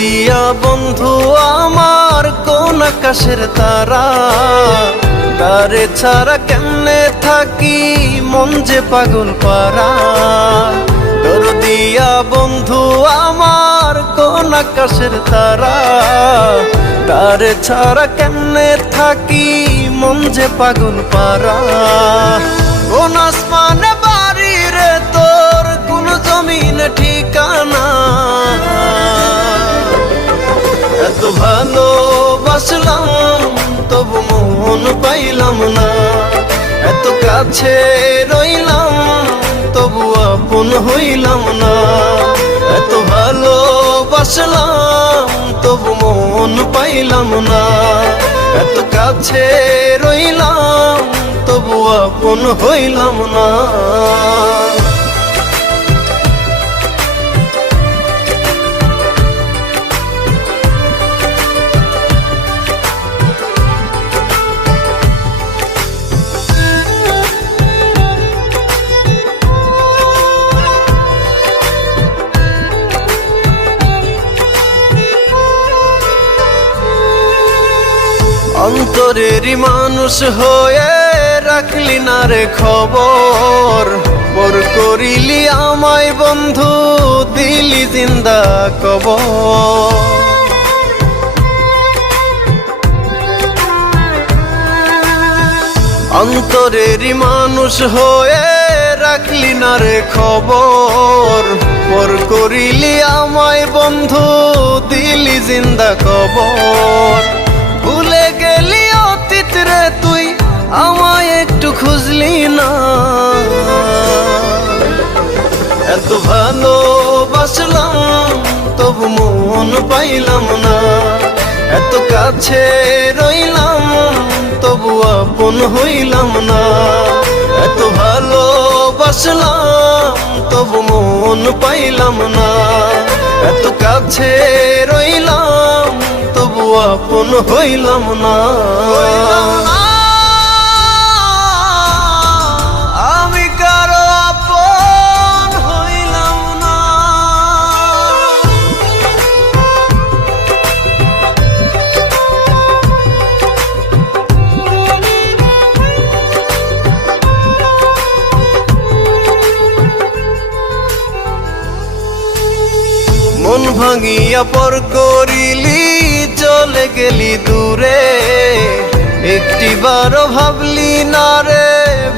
দরদিয়া বন্ধু আমার কোন আকাশের তারা, তারে ছাড়া কেমনে থাকি মন যে পাগল পারা। দরদিয়া বন্ধু আমার কোন আকাশের তারা, তারে ছাড়া কেমনে থাকি মন যে পাগল পারা। কোন আসমানে বাড়ি রে তোর, কোন জমিনে ঠিকানা, এত ভালোবাসলাম তবু মন পাইলাম না। এত কাছে রইলাম তবু আপন হইলাম না। এত ভালোবাসলাম তবু মন পাইলাম না। এত কাছে রইলাম তবু আপন হইলাম না। অন্তরেরই মানুষ হয়ে রাখলি না রে খবর, পর করিলি আমায় বন্ধু দিলি জিন্দা কবর। অন্তরেরই মানুষ হয়ে রাখলি না রে খবর, পর করিলি আমায় বন্ধু দিলি জিন্দা কবর। ভুলে গেলি অতীত রে তুই আমায় একটু খুঁজলি না। এত ভালোবাসলাম তবু মন পাইলাম না। এত কাছে রইলাম তবু আপন হইলাম না। এত ভালোবাসলাম তবু মন পাইলাম না। এত কাছে রইলাম তবু আপন হইলাম না। আমি কারো আপন হইলাম না। মন ভাঙিয়া পর করিলি চলে গেলি দূরে, একটিবারও ভাবলি না রে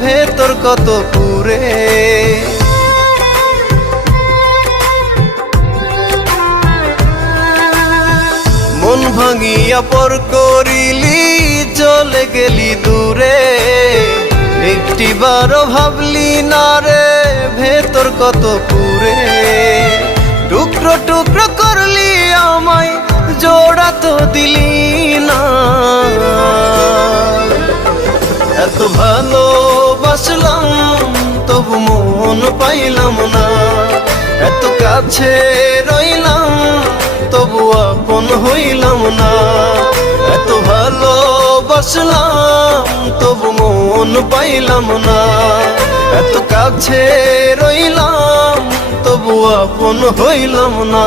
ভেতর কত পুরে। মন ভাঙিয়া পর করিলি চলে গেলি দূরে, একটিবারও ভাবলি না রে ভেতর কত পুরে। টুকরো টুকরো করলি আমায় জোড়া তো দিলি না। এত ভালোবাসলাম তবু মন পাইলাম না। এত কাছে রইলাম তবু আপন হইলাম না। এত ভালোবাসলাম তবু মন পাইলাম না। এত কাছে রইলাম তবু আপন হইলাম না।